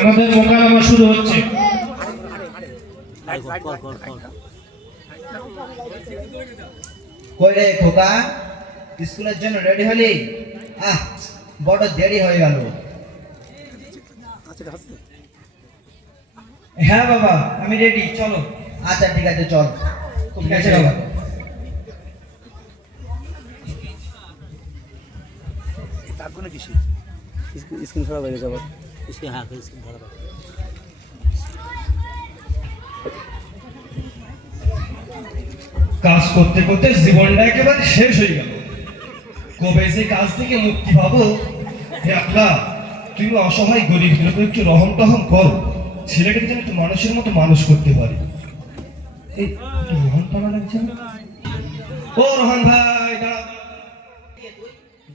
আমাদের মোকালামা শুরু হচ্ছে। কই রে খোকা, স্কুলের জন্য রেডি হলি? বড় দেরি হয়ে গেল। হ্যাঁ বাবা, আমি রেডি, চলো। আচ্ছা ঠিক আছে, চল। ঠিক আছে বাবা। স্ক্রিন ধরা বেড়ে যাবে, স্ক্রিন, হ্যাঁ স্ক্রিন ধরা। কাজ করতে করতে জীবনটা একেবারে শেষ হয়ে গেল। কবে যে কাজ থেকে মুক্তি পাবো? হে আল্লাহ, তুমি অসহায় গরিব লোক একটু রহম টহম করো, ছেলেটাকে যেন একটু মানুষের মতো মানুষ করতে পারি। এই রোহন পানা লাগছে না? ও রোহন ভাই, দাঁড়াও।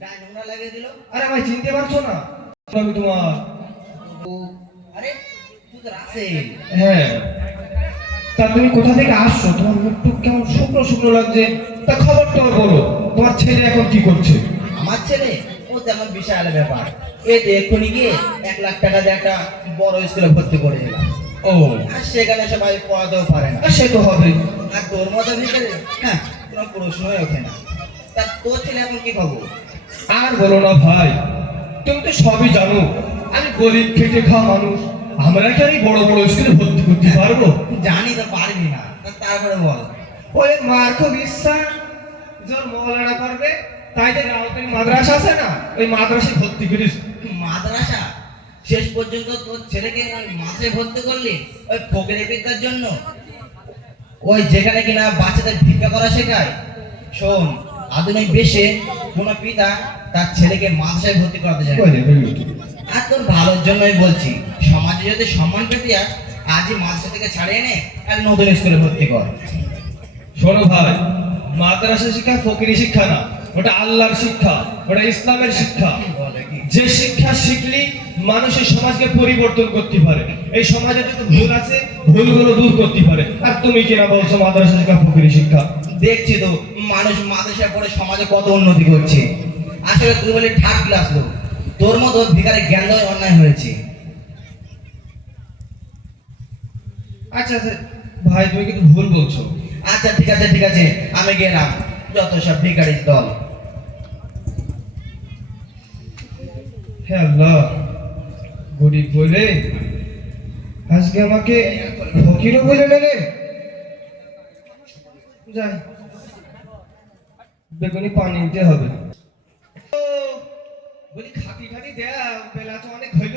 গায়ে নোংরা লাগিয়ে দিল। আরে ভাই, চিনতে পারছো না? আমি তোমার। আরে তুই তো রাসেল। হ্যাঁ, তা তুমি কোথা থেকে আসছো? তোমার মুখটু কেমন শুকনো শুকনো লাগছে। তা খবরটা বলো, তোমার ছেলে এখন কি করছে? আমার ছেলে ও তেমন বিশাল ব্যাপার। এই যে এক্ষুনি গিয়ে 1 লাখ টাকা দিয়ে একটা বড় স্কুলে ভর্তি করে দিলাম। ও, আর সেখানে সবাই পড়াতেও পারে না। সে তো হবে। আর তোর মতো ভিতরে কোনো প্রশ্নই ওঠে না। তা তোর ছেলে এখন কি খবর? আর বলো না ভাই, তুমি তো সবই জানো, আমি গরিব খেটে খাওয়া মানুষ। আমরা কি আর এই বড় বড় স্কুলে ভর্তি করতে পারবো? জানি তো পারবি না, তা তারপরে বল। ওই মার খুব ইচ্ছা, জোর মহলানা করবে, তাই যে রাউতের মাদ্রাসা আছে না, ওই মাদ্রাসায় ভর্তি করিস। মাদ্রাসা? শেষ পর্যন্ত তোর ছেলেকে মাসে ভর্তি করলি ওই ফকিরের বিদ্যার জন্য? ওই যেখানে কিনা বাচ্চাদের ভিক্ষা করা শেখায়। শোন, আধুনিক বেশে কোনো পিতা তার ছেলেকে মাদ্রাসায় ভর্তি করাতে চায়। আর তোর ভালোর জন্যই বলছি, সমাজে যদি সম্মান পেতে যাস, আজই মাদ্রাসা থেকে ছাড়িয়ে নে আর নতুন স্কুলে ভর্তি কর। শোনো ভাই, মাদ্রাসা শিক্ষা ফকিরি শিক্ষা না, ওটা আল্লাহর শিক্ষা, ওটা ইসলামের শিক্ষা। যে শিক্ষা শিখলি মানুষের সমাজকে পরিবর্তন করতে পারে, এই সমাজে যত ভুল আছে ভুলগুলো দূর করতে পারে। আর তুমি কিনা বলছো মাদ্রাসা শিক্ষা ফকিরি শিক্ষা? দেখছি তো মানুষ মাদ্রাসায় পড়ে সমাজে কত উন্নতি করছে। আসলে তুই বলে থার্ড ক্লাস লোক, তোর মতো ভিখারে জ্ঞান দেওয়া অন্যায় হয়েছে। আচ্ছা আচ্ছা ভাই, তুমি কিন্তু ভুল বলছো। আচ্ছা ঠিক আছে ঠিক আছে, আমি গেলাম। যত সব ভিখারির দল। হে আল্লাহ, গরিব বলে আজকে আমাকে ফকিরও বলে নেলে। যাই, বেগুনি পানি দিতে হবে। বলি খাটি খাটি দেয়া, বেলা তো অনেক হইল,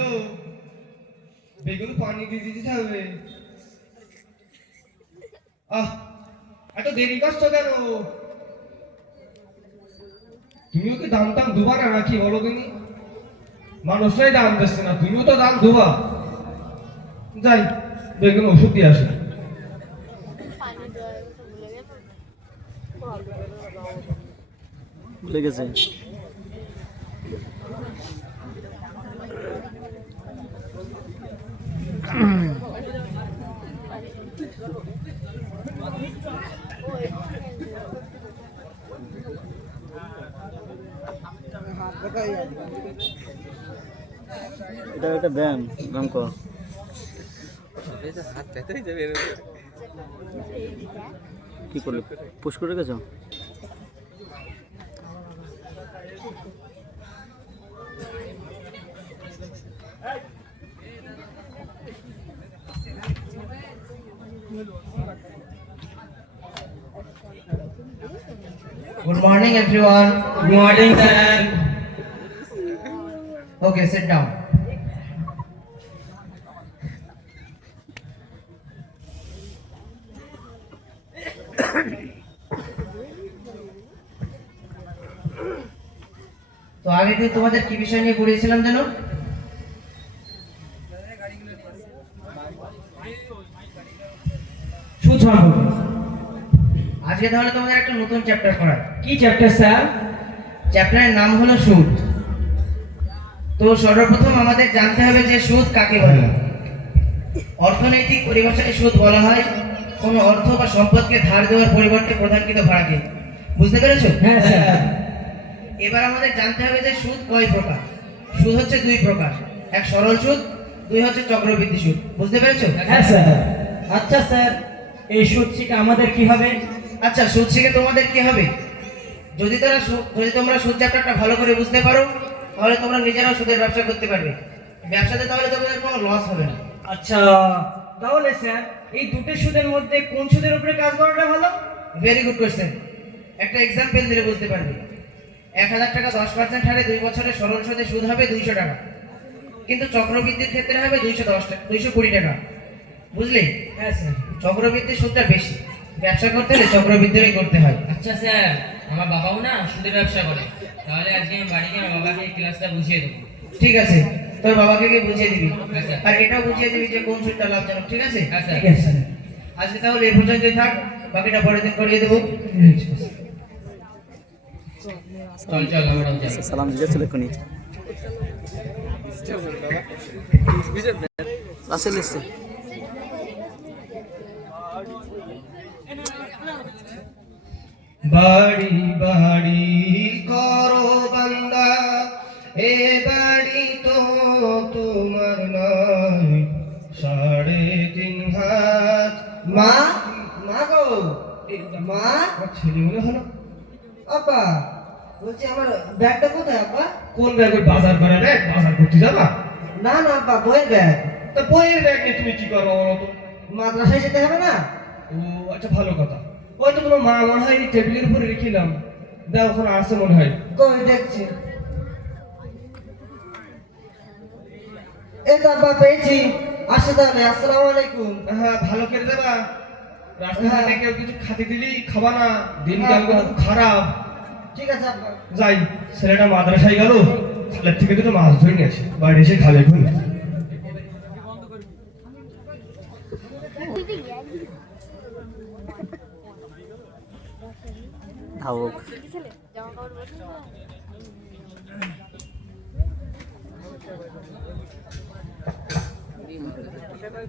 বেগুন পানি দিয়ে দিতে হবে। এত দেরি করছো কেন? তুমিও কি দাম টাম দুবা না নাকি বলো তুমি? মানুষরাই দাম দিচ্ছে না, তুমিও তো দাম দুবা। যাই, বেগুন ওষুধ দিয়ে আসে। ভুলে গেছে। এটা একটা ব্যায়াম, ব্যায়াম কর। কি করলে? পুশ করে রেখেছো? Good morning everyone. Good morning sir. Okay, sit down. তো আগে দিন তোমাদের কি বিষয় নিয়ে পড়িয়েছিলাম জানো? সুদ সম্পর্কে। আজকে তাহলে তোমাদের একটা নতুন চ্যাপ্টার পড়ায়। কি চ্যাপ্টার স্যার? চ্যাপ্টারের নাম হলো সুদ। তো সর্বপ্রথম আমাদের জানতে হবে যে সুদ কাকে বলে। অর্থনৈতিক পরিভাষায় সুদ বলা হয় কোনো অর্থ বা সম্পদকে ধার দেওয়ার পরিবর্তে প্রদানকৃত ভাড়াকে। বুঝতে পেরেছো? হ্যাঁ স্যার। এবার আমাদের জানতে হবে যে সুদ কয় প্রকার। সুদ হচ্ছে দুই প্রকার, এক সরল সুদ, দুই হচ্ছে চক্রবৃদ্ধি সুদ। বুঝতে পেরেছো? হ্যাঁ স্যার। আচ্ছা স্যার, এই সুদ শিখে আমাদের কি হবে? আচ্ছা, সুদ শিখে তোমাদের কি হবে? যদি তোমরা সুদ চ্যাপ্টারটা ভালো করে বুঝতে পারো, তাহলে তোমরা নিজেরাও সুদের ব্যবসা করতে পারবে। ব্যবসাতে তাহলে তোমাদের কোনো লস হবে না। আচ্ছা, তাহলে স্যার এই দুটো সুদের মধ্যে কোন সুদের উপরে কাজ করাটা ভালো? Very good question. একটা এক্সাম্পল দিলে বুঝতে পারবে। 1000 টাকা 10% হারে 2 বছরের সরল সুদে সুদ হবে 200 টাকা, কিন্তু চক্রবৃদ্ধির ক্ষেত্রে হবে 220 টাকা। বুঝলে? হ্যাঁ স্যার। চক্রবৃদ্ধির সুদটা বেশি। ব্যবসা করতে হলে চক্রবৃদ্ধিরই করতে হয়। আচ্ছা স্যার, আমার বাবাও না সুদের ব্যবসা করে, তাহলে আজকে আমি বাড়ি গিয়ে আমার বাবাকে এই ক্লাসটা বুঝিয়ে দেবো। ঠিক আছে, তোর বাবাকে গিয়ে বুঝিয়ে দিবি, হ্যাঁ, স্যার। আর এটাও বুঝিয়ে দিবি যে কোন সুদটা লাভজনক। ঠিক আছে? হ্যাঁ স্যার। ঠিক আছে স্যার। আজকে তাহলে এই পর্যন্তই থাক, বাকিটা পরের দিন করিয়ে দেবো। চল চল আমরাও যাই। সালাম দিয়েছিল এক্ষুনি রাসেল এসছে। বাড়ি বাড়ি করো বান্দা, এ বাড়ি তো তোমার নয়, 3.5 হাত। মা, মা গো, মা, আমার ছেলে মনে হলো। আপা বলছি আমার ব্যাগটা কোথায় আপা? কোন ব্যাগ? ওই বাজার করে ব্যাগ? বাজার করতে যাবা? না না আপা, বইয়ের ব্যাগ। তা বইয়ের ব্যাগ নিয়ে তুমি কি করবো বলো তো? মাদ্রাসায় যেতে হবে না? ও আচ্ছা, ভালো কথা। ওই তো তোমার মা মনে হয় এই টেবিলের উপরে রেখিলাম, দাও ওখানে আসছে মনে হয়। কই দেখছি। এই তো আপা পেয়েছি। আসছে তাহলে, আসসালামু আলাইকুম। হ্যাঁ, ভালো করে দেবা। রাস্তাঘাটে কেউ কিছু খাতে দিলি খাবা না, দিনকাল খুব খারাপ। ঠিক আছে আপা। যাই, ছেলেটা মাদ্রাসায় গেল, খালের থেকে দুটো মাছ ধরে নিয়ে আসে, বাড়ি এসে খালে ঘুরে। ধাবক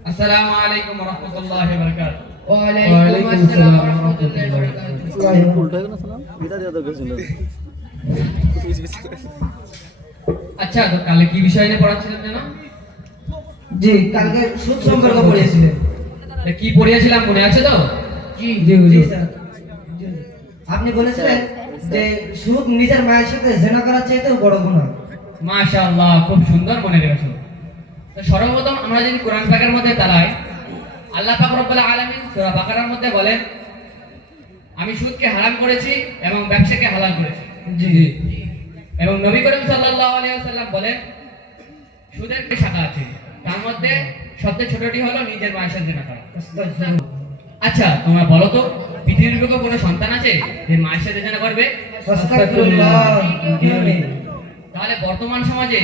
আসসালামু আলাইকুম ওয়া রাহমাতুল্লাহি ওয়া বারাকাতুহু। ওয়ালাইকুম আসসালাম ওয়া রাহমাতুল্লাহি ওয়া বারাকাতুহু। উল্টো হয়ে গেল সালাম বিদা দিয়ে গেছিল। আচ্ছা, তো কালে কি বিষয় নিয়ে পড়াচ্ছিলেন যেন? জি, কালকে সুদ সম্পর্ক পড়িয়েছিলেন। তা কি পড়িয়েছিলাম মনে আছে তো? জি জি স্যার। আপনি বলেছিলেন যে সুদ নিজের মায়ের সাথে জেনা করার চাইতেও বড় গুনাহ। মাশাআল্লাহ, খুব সুন্দর মনে রেখেছো। তো সর্বপ্রথম আমরা যদি কোরআন পাকের মধ্যে তালাই, আল্লাহ পাক রব্বুল আলামিন সূরা বাকারার মধ্যে বলেন, আমি সুদকে হারাম করেছি এবং ব্যবসাকে হালাল করেছি। জি এবং নবী করিম সাল্লাল্লাহু আলাইহি ওয়াসাল্লাম বলেন, সুদের একটি শাখা আছে, তার মধ্যে সবচেয়ে ছোটটি হলো নিজের মায়ের সাথে জেনা করা। আচ্ছা, তোমরা বলো তো, পৃথিবীর বুকে কোনো সন্তান আছে যে মায়ের সাথে জেনা করবে? আস্তাগফিরুল্লাহ। তাহলে বর্তমান সমাজে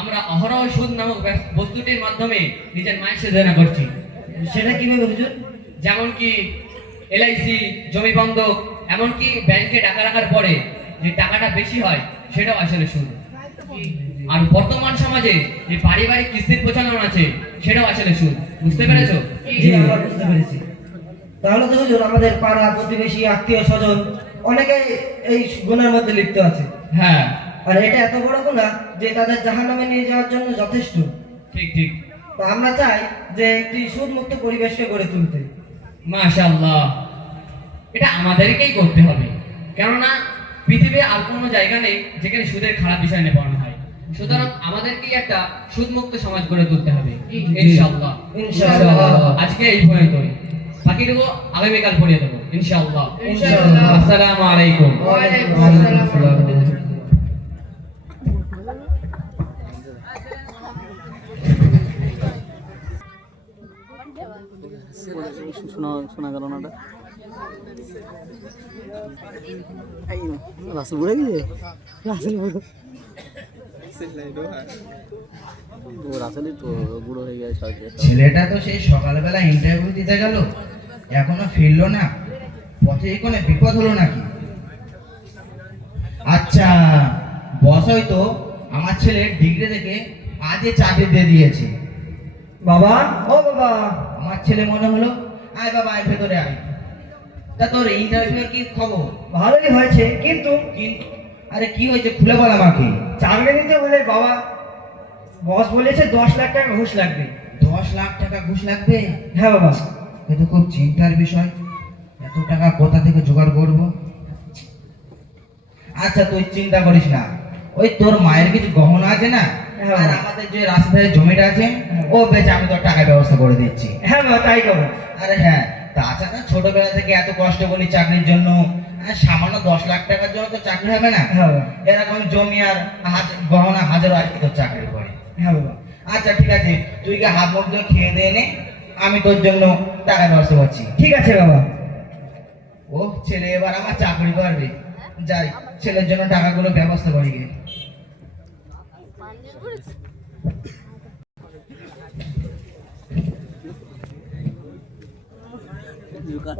আমরা অহরহ সুদ নামক বস্তুটির মাধ্যমে নিজের মায়ের সাথে জেনা করছি। সেটা কিভাবে হুজুর? যেমন কি এলআইসি, জমি বন্ধক, এমনকি ব্যাংকে টাকা রাখার পরে যে টাকাটা বেশি হয় সেটাও আসলে সুদ। আর বর্তমান সমাজে যে পারিবারিক কিস্তির প্রচলন আছে সেটাও আসলে সুদ। বুঝতে পেরেছো? জি, আমরা বুঝতে পেরেছি। তাহলে তো হুজুর আমাদের পাড়া প্রতিবেশী আত্মীয় স্বজন অনেকে এই গুনার মধ্যে লিপ্ত আছে, হ্যাঁ, আর এটা এত বড় গুনাহ যে তাদের জাহান্নামে নিয়ে যাওয়ার জন্য যথেষ্ট। ঠিক ঠিক। তো আমরা চাই যে একটি সুদ মুক্ত পরিবেশকে গড়ে তুলতে। মাশাআল্লাহ, এটা আমাদেরকেই করতে হবে, কেননা পৃথিবীর আর কোনো জায়গা নেই যেখানে সুদের খারাপ বিষয় নিয়ে পড়ানো হয়। সুতরাং আমাদেরকেই একটা সুদমুক্ত সমাজ গড়ে তুলতে হবে ইনশাআল্লাহ। ইনশাআল্লাহ। আজকে এই পর্যন্তই, বাকিটুকু আগামীকাল পড়িয়ে দেবো ইনশাআল্লাহ। ইনশাআল্লাহ। আসসালামু আলাইকুম। ওয়ালাইকুম আসসালাম। শোনা শোনা গেল না। রাসেল বুড়ে গেছে। রাসেল বুড়ো রাসেলই তো বুড়ো হয়ে গেছে। ছেলেটা তো সেই সকালবেলা ইন্টারভিউ দিতে গেল, এখনো ফিরলো না। পথে কোনো বিপদ হলো নাকি? আচ্ছা, বস হয়তো আমার ছেলের ডিগ্রি থেকে আজই চাকরি দিয়ে দিয়েছে। বাবা, ও বাবা, আমার ছেলে মনে হলো। আয় বাবা, আয় ভেতরে আয়। তা তোর ইন্টারভিউর কি খবর? ভালোই হয়েছে, কিন্তু আরে কি হয়েছে খুলে বল আমাকে। চাকরি নিতে বলে বাবা বস বলেছে 10 লাখ টাকা ঘুষ লাগবে। 10 লাখ টাকা ঘুষ লাগবে? হ্যাঁ বাবা। এ তো খুব চিন্তার বিষয়, এত টাকা কোথা থেকে জোগাড় করব? আচ্ছা তুই চিন্তা করিস না, ওই তোর মায়ের কিছু গহনা আছে না, হ্যাঁ। আর আমাদের যে রাস্তায় জমিটা আছে ও বেচে আমি তোর টাকার ব্যবস্থা করে দিচ্ছি। হ্যাঁ বাবা, তাই করো। আরে হ্যাঁ, তাছাড়া ছোটবেলা থেকে এত কষ্ট করি চাকরির জন্য, আর সামান্য 10 লাখ টাকার জন্য তো চাকরি হবে না। হ্যাঁ বাবা। এরকম জমি আর গহনা হাজারো আর কি তোর চাকরি করে। হ্যাঁ বাবা। আচ্ছা ঠিক আছে, তুই কি হাত মুখ ধুয়ে খেয়ে দিয়ে নে, আমি তোর জন্য টাকার ব্যবস্থা করছি। ঠিক আছে বাবা। ও ছেলে এবার আমার চাকরি করবে, যাই ছেলের জন্য টাকাগুলো ব্যবস্থা করি গে।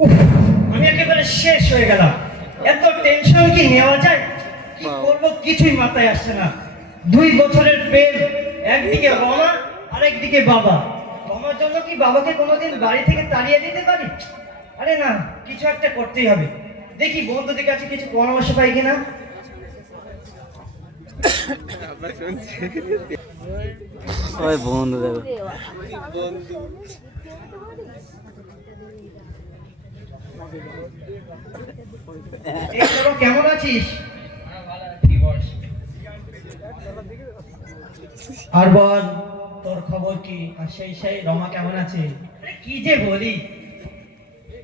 উফ, আমি একেবারে শেষ হয়ে গেলাম। এত টেনশন কি নেওয়া যায়? কি করবো কিছুই মাথায় আসছে না। 2 বছরের প্রেম, একদিকে রমা আর একদিকে বাবা। রমার জন্য কি বাবাকে কোনোদিন বাড়ি থেকে তাড়িয়ে দিতে পারি? আরে না, কিছু একটা করতেই হবে। দেখি বন্ধুদের কাছে কিছু পরামর্শ পাই কিনা। ওই বন্ধু দেখো এই তোরা কেমন আছিস? আর বল, তোর খবর কি? আর সেই রমা কেমন আছে? আরে কি যে বলি,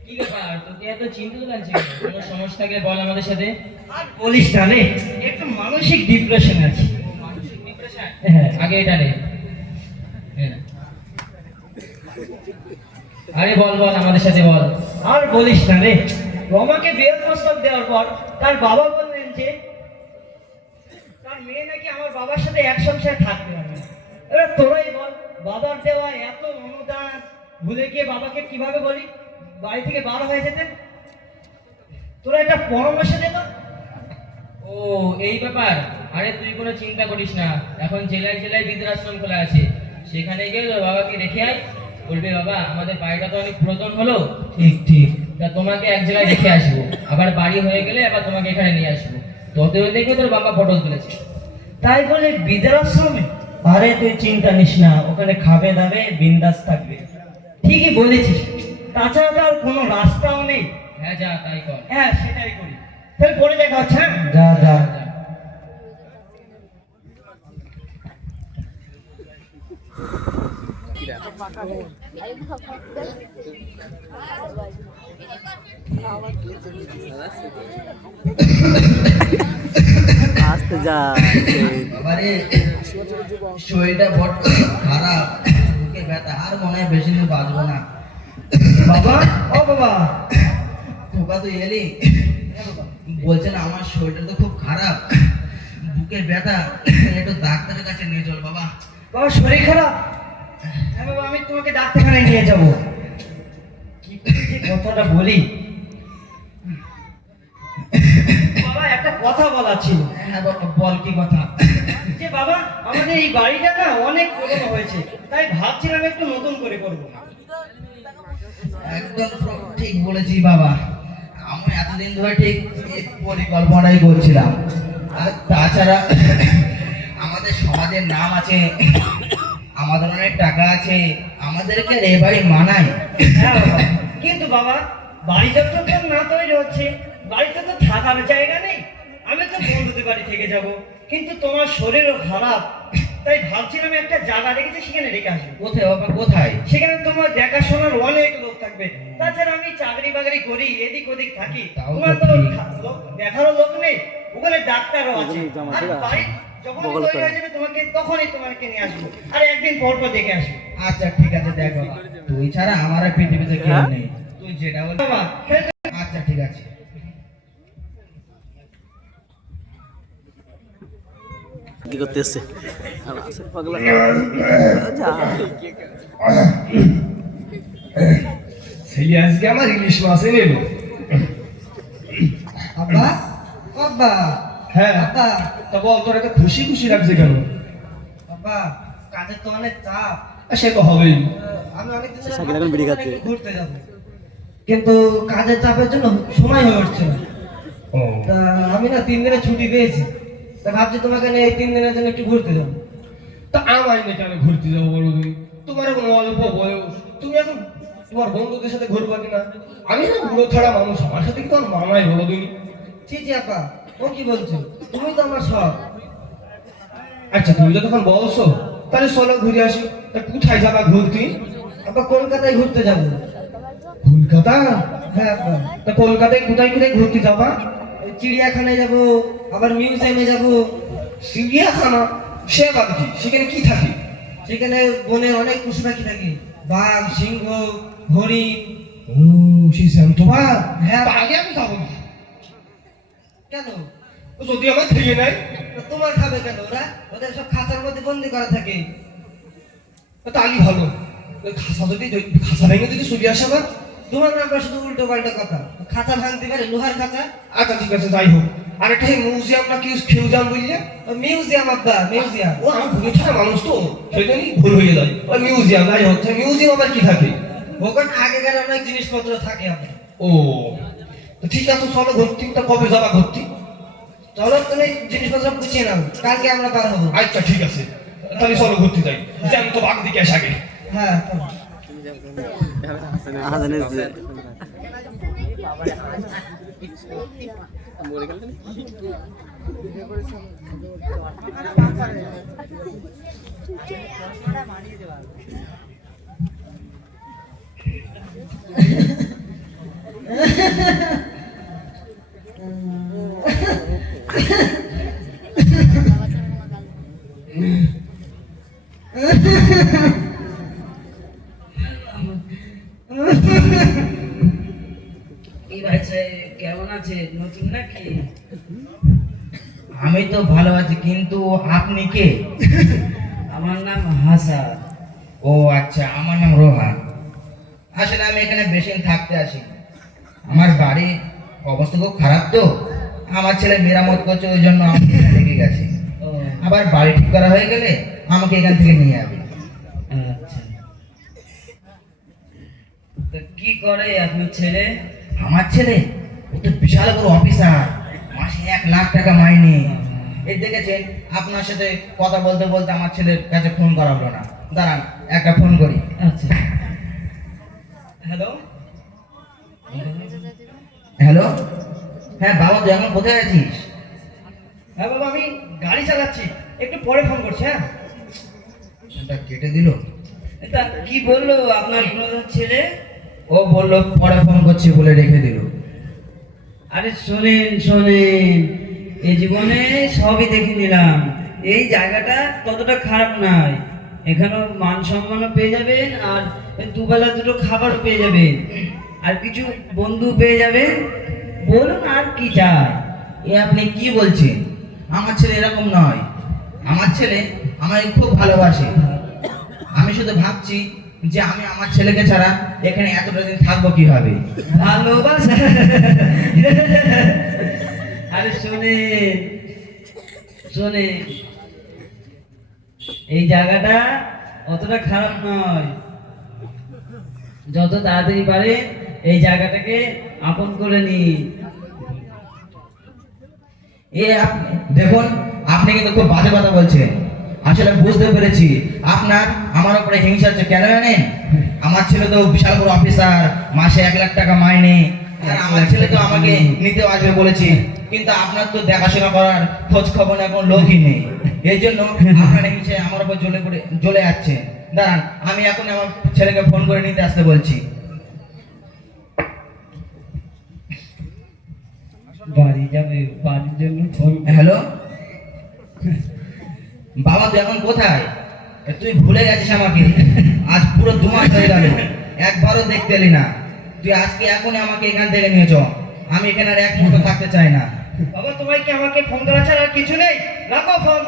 কি ব্যাপার, তোকে এত চিন্তিত লাগছে কেন? কোনো সমস্যা থাকলে বল আমাদের সাথে। আর বলিস না রে, একটু মানসিক ডিপ্রেশন আছে। মানসিক ডিপ্রেশন? হ্যাঁ। আগে এটা নে। হ্যাঁ। আরে বল বল আমাদের সাথে বল। আর বলিস না রে, রমাকে বিয়ের প্রস্তাব দেওয়ার পর তার বাবা বললেন যে তার মেয়ে নাকি আমার বাবার সাথে এক সংসারে থাকতে পারবে না। এবার তোরাই বল, বাবার দেওয়া এত অনুদান ভুলে গিয়ে বাবাকে কিভাবে বলি বাড়ি থেকে বার হয়ে যেতেন? তোরা একটা পরামর্শ দে তো। ও এই ব্যাপার। আরে তুই কোনো চিন্তা করিস না, এখন জেলায় জেলায় বৃদ্ধাশ্রম খোলা আছে, সেখানে গিয়ে তোর বাবাকে রেখে আয়। বলবি বাবা আমাদের বাড়িটা তো অনেক পুরাতন হলো, ঠিক ঠিক। তা তোমাকে এক জায়গায় রেখে আসবো, আবার বাড়ি হয়ে গেলে আবার তোমাকে এখানে নিয়ে আসবো। ততদিন দেখবে তোর বাবা পটল তুলেছে। তাই বলে বৃদ্ধাশ্রমে? আরে তুই চিন্তা নিস না, ওখানে খাবে দাবে বিন্দাস থাকবে। ঠিকই বলেছিস, তাছাড়া তো আর কোনো রাস্তাও নেই। হ্যাঁ যা তাই কর। হ্যাঁ সেটাই করি। তাহলে পরে দেখা হচ্ছে। হ্যাঁ? যা যা। যা। আসতে যা আবারে শরীরটা বড় খারাপ, বুকে ব্যথা, আর মনে হয় বেশি দিন বাঁচবো না। বাবা, ও বাবা। খোকা তুই এলি? বলছেন আমার শরীরটা তো খুব খারাপ, বুকে ব্যথা, একটু ডাক্তারের কাছে নিয়ে চল বাবা। বাবা শরীর খারাপ? হ্যাঁ বাবা, আমি তোমাকে ডাক্তারখানায় নিয়ে যাব। কি করে যে কথাটা বলি। বাবা একটা কথা বলার ছিল। হ্যাঁ বাবা বল, কি কথা? যে বাবা আমাদের এই বাড়িটা না অনেক পুরনো হয়েছে, তাই ভাবছিলাম একটু নতুন করে করব। একদম ঠিক বলেছি বাবা, আমি এতদিন ধরে ঠিক এই পরিকল্পনাই করছিলাম। আর তাছাড়া আমাদের সমাজের নাম আছে, আমাদের অনেক টাকা আছে, আমাদেরকে আর এ বাড়ি মানায়। হ্যাঁ বাবা, কিন্তু বাবা বাড়িটা তো তোর না তৈরি হচ্ছে, বাড়িতে তো থাকার জায়গা নেই। আমি তো বন্ধুদের বাড়ি থেকে যাব, কিন্তু তোমার শরীরও খারাপ, তাই ভাবছিলাম একটা জায়গা রেখেছি সেখানে রেখে আসবো। কোথায় বাবা, কোথায়? সেখানে তোমার দেখাশোনার অনেক লোক থাকবে। তাছাড়া আমি চাকরি বাকরি করি, এদিক ওদিক থাকি, তাও তো তোমার তো ঠিক। দেখারও লোক নেই, ওখানে ডাক্তারও আছে। জামা আর ছেঁড়া। বাড়ি যখন বগল তৈরি করে। হয়ে যাবে তখনই তোমাকে নিয়ে আসবো, আর একদিন পর পর দেখে আসবো। আচ্ছা ঠিক আছে, দেখ বাবা, তুই ছাড়া আমার আর পৃথিবীতে কেউ নেই, তুই যেটা বলবি। বাবা আচ্ছা ঠিক আছে। কি করতে এসছে আর আসে পাগলা যা ছেলে আজকে আমার ইলিশ মাছ এনে এলো। আব্বা, আব্বা, হ্যাঁ আব্বা, তা বল, তোর এত খুশি খুশি লাগছে কেন? আব্বা, কাজের তো অনেক চাপ। আর সে তো হবেই। আমি অনেক দিন ধরে সাকিব এখন বিড়ি খাচ্ছে। ঘুরতে যাব, কিন্তু কাজের চাপের জন্য সময় হয়ে উঠছে না। ও, তা আমি না 3 দিনের ছুটি পেয়েছি, তা ভাবছি তোমাকে নিয়ে এই 3 দিনের জন্য একটু ঘুরতে যাবো। তা আমায় না কেন ঘুরতে যাবো বলো তুমি? তোমার এখন অল্প বয়স, তুমি এখন তোমার বন্ধুদের সাথে ঘুরবা কিনা? আমি না বুড়ো ছাড়া মানুষ, আমার সাথে কি তোমার মামাই বলো তুমি? ছি ছি আপা, ও কি বলছো? তুমি তো আমার সব। আচ্ছা তুমি তো তখন বলছো, তাহলে চলো ঘুরে আসি। তা কোথায় যাবা ঘুরতে? আপা কলকাতায় ঘুরতে যাবো। কলকাতা? হ্যাঁ আপা, তা কলকাতায় কোথায় কোথায় ঘুরতে যাবা? ওই চিড়িয়াখানায় যাব, আবার মিউজিয়ামে যাব। চিড়িয়াখানা? সে আবার কি? সেখানে কি থাকে? সেখানে বনের অনেক পশু পাখি থাকে, বাঘ, সিংহ, হরিণ। ও, সেই জ্যান্ত বাঘ? হ্যাঁ। তা আগে আমি যাবো না। কেন? ও যদি আমার থেকে নেয়? তা তোমার খাবে কেন ওরা? ওদের সব খাঁচার মধ্যে বন্দি করা থাকে। তাহলে ভালো। ওই খাসা যদি খাসা ভেঙে যদি চলে আসে আবার? তোমার না শুধু উল্টো পাল্টা কথা। খাঁচা ভাঙতে পারে, লোহার খাঁচা। আচ্ছা ঠিক আছে, যাই হোক। আর একটা মিউজিয়াম না কি খেউজাম বললে? মিউজিয়াম আব্বা, মিউজিয়াম। ও আমার ভুলে থাকা মানুষ তো, সেই জন্যই ভুল হয়ে যায়। ওই মিউজিয়াম, যাই হোক। মিউজিয়াম আবার কি থাকে? ওখানে আগেকার অনেক জিনিসপত্র থাকে আপনার। ও, তো ঠিক আছে, চলো ঘুরতে। তা কবে যাবা ঘুরতে? চলো তুমি জিনিসপত্র সব গুছিয়ে নাও, কালকে আমরা বার হবো। আচ্ছা ঠিক আছে, তাহলে চলো ঘুরতে যাই। জ্যান্ত বাঘ দিকে আসে আগে। হ্যাঁ চলো। আজানের যে কি ভাই সাহেব, কেমন আছে? নতুন নাকি? আমি তো ভালো আছি, কিন্তু আপনি কে? আমার নাম হাসান। ও আচ্ছা, আমার নাম রোহান। আসলে আমি এখানে বেশি দিন থাকতে আসি। আমার বাড়ির অবস্থা খুব খারাপ তো, আমার ছেলে মেরামত করছে, ওই জন্য আমি এখানে রেখে গেছি। আবার বাড়ি ঠিক করা হয়ে গেলে আমাকে এখান থেকে নিয়ে যাবে। আচ্ছা, তো কি করে আপনার ছেলে? আমার ছেলে ও তো বিশাল বড় অফিসার, মাসে 1 লাখ টাকা মাইনে। এই দেখেছেন, আপনার সাথে কথা বলতে বলতে আমার ছেলের কাছে ফোন করা হলো না। দাঁড়ান, একটা ফোন করি। আচ্ছা, হ্যালো হ্যালো। হ্যাঁ বাবা, তুই এখন কোথায় আছিস? হ্যাঁ বাবা, আমি গাড়ি চালাচ্ছি, একটু পরে ফোন করছি। হ্যাঁ, ফোনটা কেটে দিল। তা কি বললো আপনার ছেলে? ও বললো পরে ফোন করছি বলে রেখে দিল। আরে শোনেন শোনেন, এই জীবনে সবই দেখে নিলাম। এই জায়গাটা ততটা খারাপ নয়, এখানেও মান সম্মানও পেয়ে যাবেন, আর দুবেলা দুটো খাবারও পেয়ে যাবেন, আর কিছু বন্ধু পেয়ে যাবেন। বলুন আর কি চাই? এ আপনি কি বলছেন? আমার ছেলে এরকম নয়। আমার ছেলে আমায় খুব ভালোবাসে। আমি শুধু ভাবছি যে আমি আমার ছেলেকে ছাড়া এখানে এতটা দিন থাকবো কিভাবে। ভালোবাসা। আরে শোনেন শোনেন, এই জায়গাটা অতটা খারাপ নয়। যত তাড়াতাড়ি পারে এই জায়গাটাকে আপন করে নিন। দেখুন, আপনি কিন্তু খুব বাজে কথা বলছেন। আসলে বুঝতে পেরেছি আপনার আমার উপরে হিংসা হচ্ছে। কেন জানেন? আমার ছেলে তো বিশাল বড় অফিসার, মাসে 1 লাখ টাকা মাইনে। আর আমার ছেলে তো আমাকে নিতে আসবে বলেছে, কিন্তু আপনার তো দেখাশোনা করার খোঁজ খবর এখন লোকই নেই। এই জন্য আপনার হিংসায় আমার উপর জ্বলে যাচ্ছে। দাঁড়ান, আমি এখন আমার ছেলেকে ফোন করে নিতে আসতে বলছি। বাড়ি যাবে, বাড়ির জন্য ফোন। হ্যালো বাবা, তুই এখন কোথায়? তুই ভুলে গেছিস আমাকে। আজ পুরো 2 মাস হয়ে গেল, একবারও দেখতে এলি না। তুই আজকে এখনই আমাকে এখান থেকে নিয়ে চ। আমি এখানে আর এক মুহূর্ত থাকতে চাই না। বাবা, তোমার কি আমাকে ফোন করা ছাড়া আর কিছু নেই? রাখো ফোন।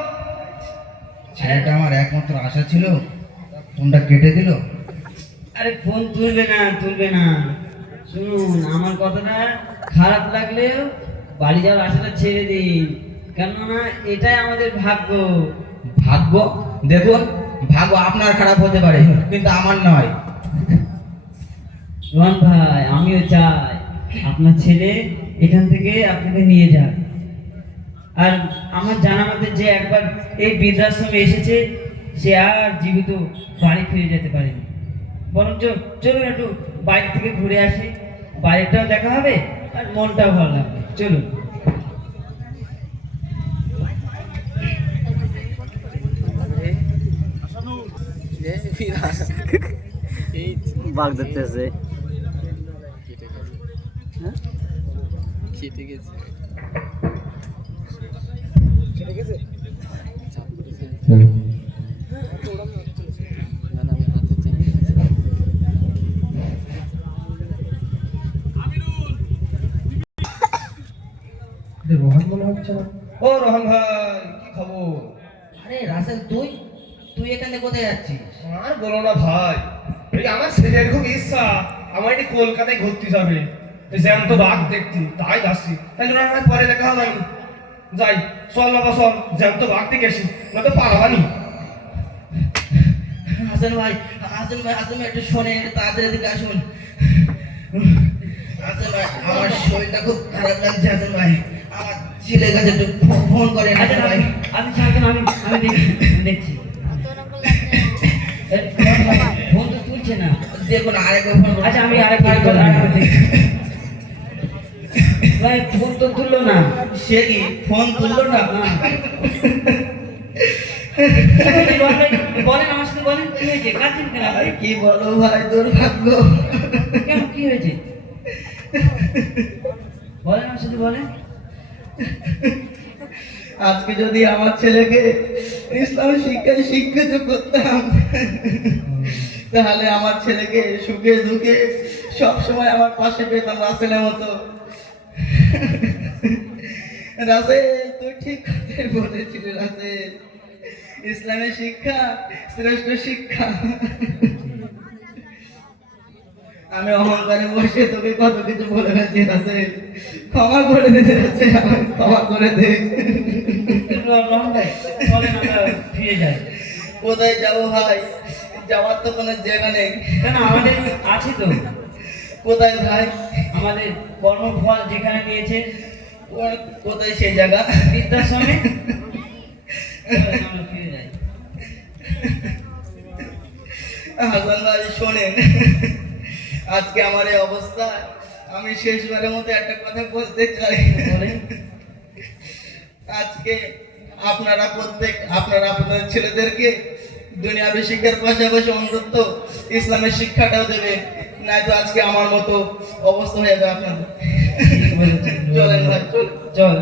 ছেলেটা আমার একমাত্র আশা ছিল, ফোনটা কেটে দিল। আরে ফোন তুলবে না, তুলবে না। শুনুন, আমার কথাটা খারাপ লাগলেও বাড়ি যাওয়ার আশাটা ছেড়ে দিন, কেননা এটাই আমাদের ভাগ্য। ভাগ্য? দেখুন, ভাগ্য আপনার খারাপ হতে পারে, কিন্তু আমার নয়। রোহন ভাই, আমিও চাই আপনার ছেলে এখান থেকে আপনাকে নিয়ে যাক। আর আমার জানা মতে যে একবার এই বৃদ্ধাশ্রমে এসেছে, সে আর জীবিত বাড়ি ফিরে যেতে পারেনি। বরঞ্চ চলুন একটু বাইরে থেকে ঘুরে আসি, বাইরেটাও দেখা হবে আর মনটাও ভালো লাগবে। চলুন। বাঘ দেখতেছে। রোহন মনে হচ্ছে না। ও রোহন ভাই, কি খবর? আরে রাসেল, তুই তুই এখানে কোথায় যাচ্ছিস? আর বলো না ভাই, এই আমার ছেলের খুব ইচ্ছা আমার এটি কলকাতায় ঘুরতে যাবে, জ্যান্ত বাঘ দেখতে, তাই যাচ্ছি। তাই জন্য আমার পরে দেখা হবে, আমি যাই। চল বাবা চল, জ্যান্ত বাঘ দেখে আসি, না তো পারবানি। হাসান ভাই, হাসান ভাই, হাসান ভাই, একটু শোনেন, তাড়াতাড়ি এদিকে আসুন। হাসান ভাই, আমার শরীরটা খুব খারাপ লাগছে। হাসান ভাই, আমার ছেলের কাছে একটু ফোন করেন। আচ্ছা হাসান ভাই, আমি ছাড়বেন, আমি দেখছি। ফোন তো তুলছে না। দেখুন আরেকবার ফোন করুন। আচ্ছা আমি আরেকবার দেখছি। ভাই ফোন তো তুললো না। সে কি ফোন তুললো না? বলেন আমার সাথে, বলেন কি হয়েছে, কাঁদছেন কেন আপনি? আরে কি বলো ভাই, দুর্ভাগ্য। কেন, কি হয়েছে বলেন আমার সাথে, বলেন। আজকে যদি আমার ছেলেকে ইসলাম শিক্ষায় শিক্ষিত করতাম, তাহলে আমার ছেলেকে সুখে দুঃখে সবসময় আমার পাশে পেতাম রাসেলের মতো। রাসেল, তুই ঠিক কথাই বলেছিলি রাসেল, ইসলামের শিক্ষা শ্রেষ্ঠ শিক্ষা। আমি অহংকারে বসে তোকে কত কিছু বলে ফেলছি রাসেল, ক্ষমা করে দিতে যাচ্ছে, ক্ষমা করে দে। রহমান ভাই, বলেন আমরা ফিরে যাই। কোথায় যাবো ভাই? যাওয়ার তো কোনো জায়গা নেই। কেন, আমাদের আছে তো। কোথায় ভাই? আমাদের কর্মফল যেখানে নিয়েছে, কোথায় সেই জায়গা? বৃদ্ধাশ্রমে। চলেন, আমরা ফিরে যাই। হাসান ভাই শোনেন, আজকে আমার এই অবস্থা, আমি শেষবারের মতো একটা কথা বলতে চাই। বলেন। আজকে আপনারা আপনাদের ছেলেদেরকে দুনিয়াবি শিক্ষার পাশাপাশি অন্তত ইসলামের শিক্ষাটাও দেবে, নয়তো আজকে আমার মতো অবস্থা হয়ে যাবে আপনাদের। চলেন ভাই, চল। চল।